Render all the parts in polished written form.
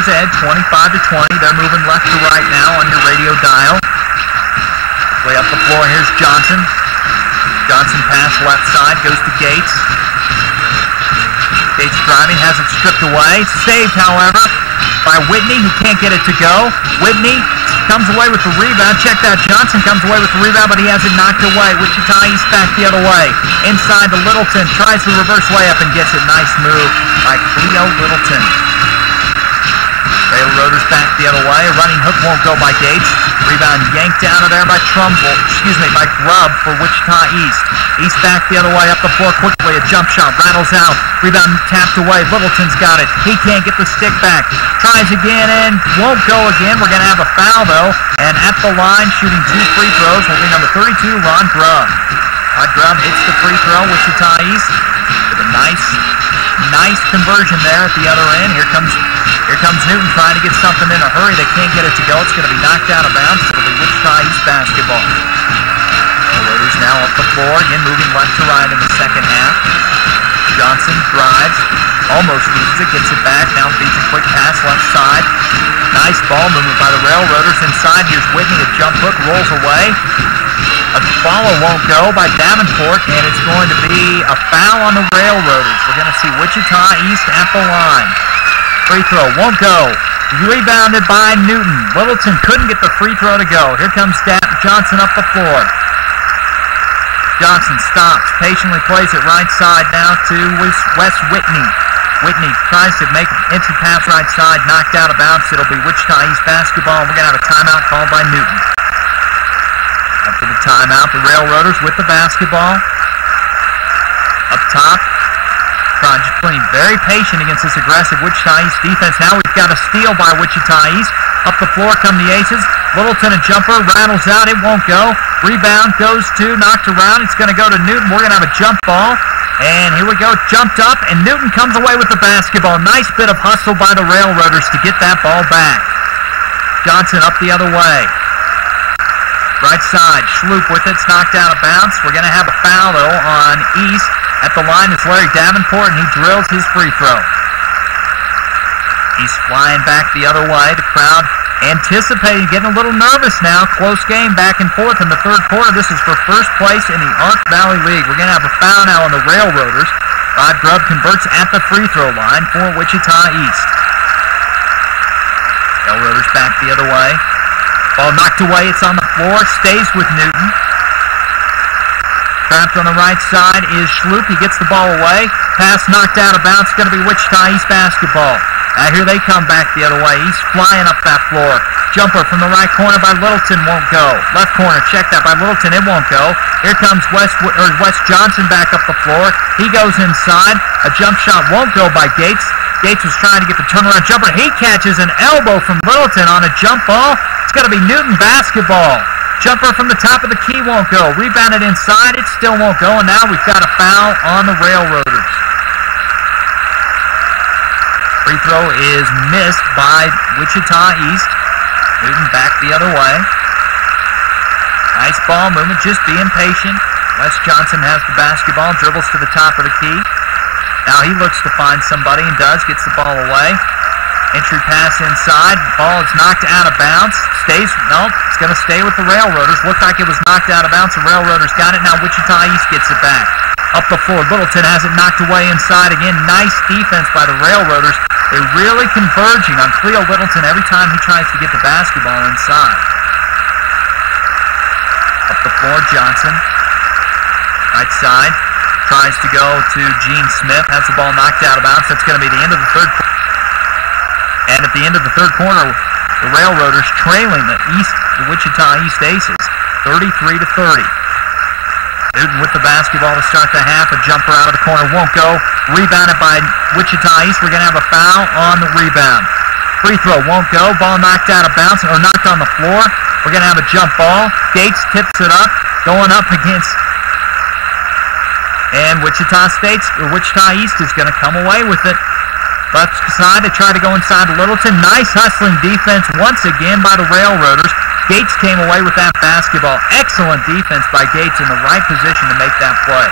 Railroaders ahead 25-20. They're moving left to right now on your radio dial. Way up the floor, here's Johnson. Johnson pass left side, goes to Gates. Gates driving, has it stripped away. Saved, however, by Whitney, who can't get it to go. Whitney comes away with the rebound. Check that, Johnson comes away with the rebound, but he has it knocked away. Wichita East back the other way. Inside to Littleton, tries the reverse layup and gets it. Nice move by Cleo Littleton. Railroaders back the other way. A running hook won't go by Gates. Rebound yanked out of there by by Grubb for Wichita East. East back the other way, up the floor quickly. A jump shot, rattles out. Rebound tapped away. Littleton's got it. He can't get the stick back. Tries again and won't go again. We're going to have a foul, though. And at the line, shooting 2 free throws, will be number 32, Ron Grubb. Ron Grubb hits the free throw. Wichita East with a nice conversion there at the other end. Here comes Newton trying to get something in a hurry. They can't get it to go. It's going to be knocked out of bounds. It'll be Wichita East basketball. Railroaders now up the floor, again moving left to right in the second half. Johnson drives, almost loses it, gets it back, now feeds a quick pass left side. Nice ball movement by the Railroaders. Inside, here's Whitney, a jump hook, rolls away. A follow won't go by Davenport, and it's going to be a foul on the Railroaders. We're going to see Wichita East at the line. Free throw won't go. Rebounded by Newton. Littleton couldn't get the free throw to go. Here comes Johnson up the floor. Johnson stops, patiently plays it right side now to Wes Whitney. Whitney tries to make an entry pass right side, knocked out of bounds. It'll be Wichita East basketball. We're going to have a timeout called by Newton. After the timeout, the Railroaders with the basketball. Up top. Just playing very patient against this aggressive Wichita East defense. Now we've got a steal by Wichita East. Up the floor come the Aces. Littleton, a jumper, rattles out. It won't go. Rebound goes to, knocked around. It's going to go to Newton. We're going to have a jump ball. And here we go. Jumped up, and Newton comes away with the basketball. Nice bit of hustle by the Railroaders to get that ball back. Johnson up the other way. Right side. Schloop with it. It's knocked out of bounds. We're going to have a foul, though, on East. At the line is Larry Davenport, and he drills his free throw. He's flying back the other way. The crowd anticipating, getting a little nervous now. Close game back and forth in the third quarter. This is for first place in the Ark Valley League. We're going to have a foul now on the Railroaders. Rod Grubb converts at the free throw line for Wichita East. Railroaders back the other way. Ball knocked away. It's on the floor. Stays with Newton. Trapped on the right side is Schloop. He gets the ball away. Pass knocked out of bounds. It's going to be Wichita East basketball. Now here they come back the other way. He's flying up that floor. Jumper from the right corner by Littleton won't go. Left corner, check that by Littleton. It won't go. Here comes Wes Johnson back up the floor. He goes inside. A jump shot won't go by Gates. Gates was trying to get the turnaround jumper. He catches an elbow from Littleton on a jump ball. It's going to be Newton basketball. Jumper from the top of the key won't go. Rebounded inside. It still won't go. And now we've got a foul on the Railroaders. Free throw is missed by Wichita East. Newton back the other way. Nice ball movement, just being patient. Wes Johnson has the basketball, dribbles to the top of the key. Now he looks to find somebody and does, gets the ball away. Entry pass inside. Ball is knocked out of bounds. It's going to stay with the Railroaders. Looked like it was knocked out of bounds. The Railroaders got it. Now Wichita East gets it back. Up the floor. Littleton has it knocked away inside again. Nice defense by the Railroaders. They're really converging on Cleo Littleton every time he tries to get the basketball inside. Up the floor, Johnson. Right side. Tries to go to Gene Smith. Has the ball knocked out of bounds. That's going to be the end of the third quarter. And at the end of the third quarter, the Railroaders trailing the Wichita East Aces, 33-30. Newton with the basketball to start the half. A jumper out of the corner won't go. Rebounded by Wichita East. We're going to have a foul on the rebound. Free throw won't go. Ball knocked out of bounds, or knocked on the floor. We're going to have a jump ball. Gates tips it up, going up against. And Wichita East is going to come away with it. Left side, they try to go inside to Littleton. Nice hustling defense once again by the Railroaders. Gates came away with that basketball. Excellent defense by Gates in the right position to make that play.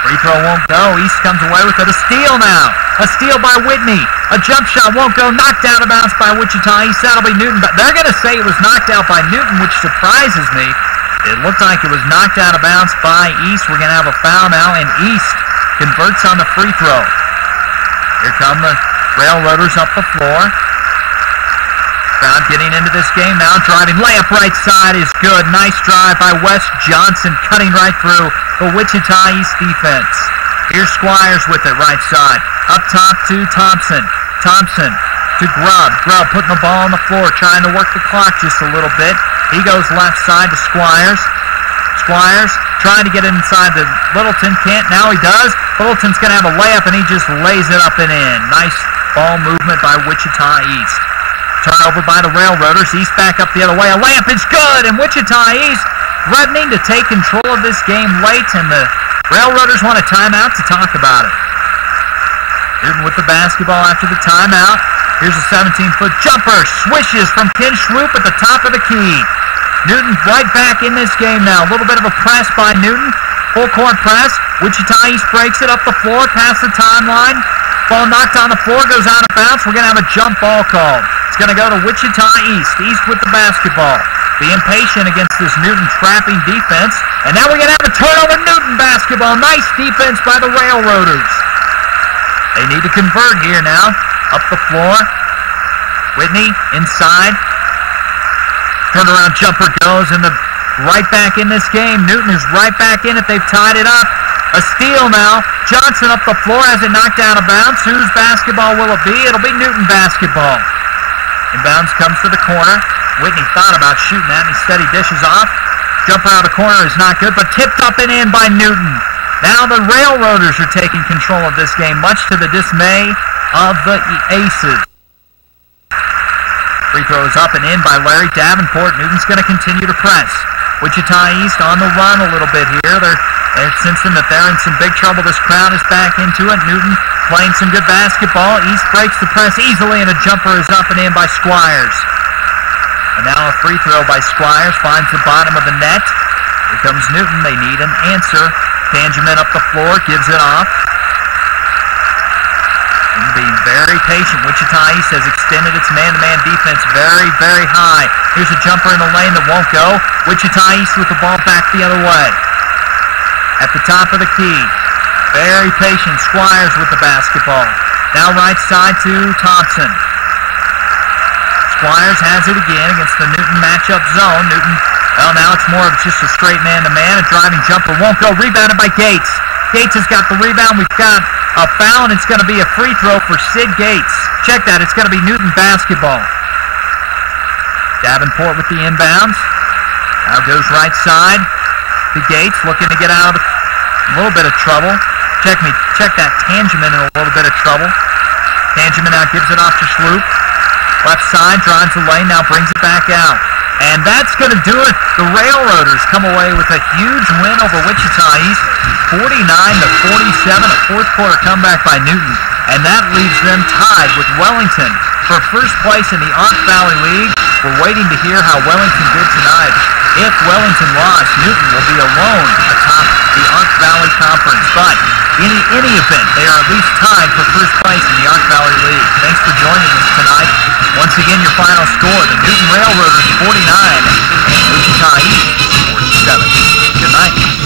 Free throw won't go. East comes away with it. A steal now A steal by Whitney. A jump shot won't go. Knocked out of bounds by Wichita East. That'll be Newton. But they're going to say it was knocked out by Newton, which surprises me. It looked like it was knocked out of bounds by East. We're going to have a foul now, and East converts on the free throw. Here come the Railroaders up the floor. Crowd getting into this game now. Driving. Layup right side is good. Nice drive by Wes Johnson, cutting right through the Wichita East defense. Here's Squires with it right side. Up top to Thompson. Thompson to Grubb. Grubb putting the ball on the floor, trying to work the clock just a little bit. He goes left side to Squires. Squires trying to get it inside the Littleton. Can't. Now he does. Littleton's going to have a layup, and he just lays it up and in. Nice ball movement by Wichita East. Turnover by the Railroaders. East back up the other way. A layup is good, and Wichita East threatening to take control of this game late, and the Railroaders want a timeout to talk about it. Newton with the basketball after the timeout. Here's a 17-foot jumper. Swishes from Ken Schroop at the top of the key. Newton right back in this game now. A little bit of a press by Newton. Full court press. Wichita East breaks it up the floor past the timeline. Ball knocked on the floor, goes out of bounds. We're going to have a jump ball called. It's going to go to Wichita East. East with the basketball. Being patient against this Newton trapping defense. And now we're going to have a turnover. Newton basketball. Nice defense by the Railroaders. They need to convert here now. Up the floor. Whitney inside. Turnaround jumper goes, and the right back in this game. Newton is right back in it. They've tied it up. A steal now. Johnson up the floor, has it knocked out of bounds. Whose basketball will it be? It'll be Newton basketball. Inbounds comes to the corner. Whitney thought about shooting that, and he steady dishes off. Jumper out of the corner is not good, but tipped up and in by Newton. Now the Railroaders are taking control of this game, much to the dismay of the Aces. Free throw is up and in by Larry Davenport. Newton's going to continue to press. Wichita East on the run a little bit here. They're sensing that they're in some big trouble. This crowd is back into it. Newton playing some good basketball. East breaks the press easily, and a jumper is up and in by Squires. And now a free throw by Squires finds the bottom of the net. Here comes Newton. They need an answer. Tangeman up the floor, gives it off. And being very patient, Wichita East has extended its man-to-man defense very, very high. Here's a jumper in the lane that won't go. Wichita East with the ball back the other way. At the top of the key. Very patient. Squires with the basketball. Now right side to Thompson. Squires has it again against the Newton matchup zone. Newton, well, now it's more of just a straight man-to-man. A driving jumper won't go. Rebounded by Gates. Gates has got the rebound. We've got a foul, and it's going to be a free throw for SidGates. Check that. It's going to be Newton basketball. Davenport with the inbounds. Now goes right side to Gates, looking to get out of a little bit of trouble. Check that. Tangeman in a little bit of trouble. Tangeman now gives it off to Schloop. Left side, drives the lane, now brings it back out. And that's going to do it. The Railroaders come away with a huge win over Wichita East, 49-47, a fourth quarter comeback by Newton. And that leaves them tied with Wellington for first place in the Ark Valley League. We're waiting to hear how Wellington did tonight. If Wellington lost, Newton will be alone atop the Ark Valley Conference. But in any event, they are at least tied for first place in the Ark Valley League. Thanks for joining us tonight. Once again, your final score, the Newton Railroaders 49 and Wichita East 47. Good night.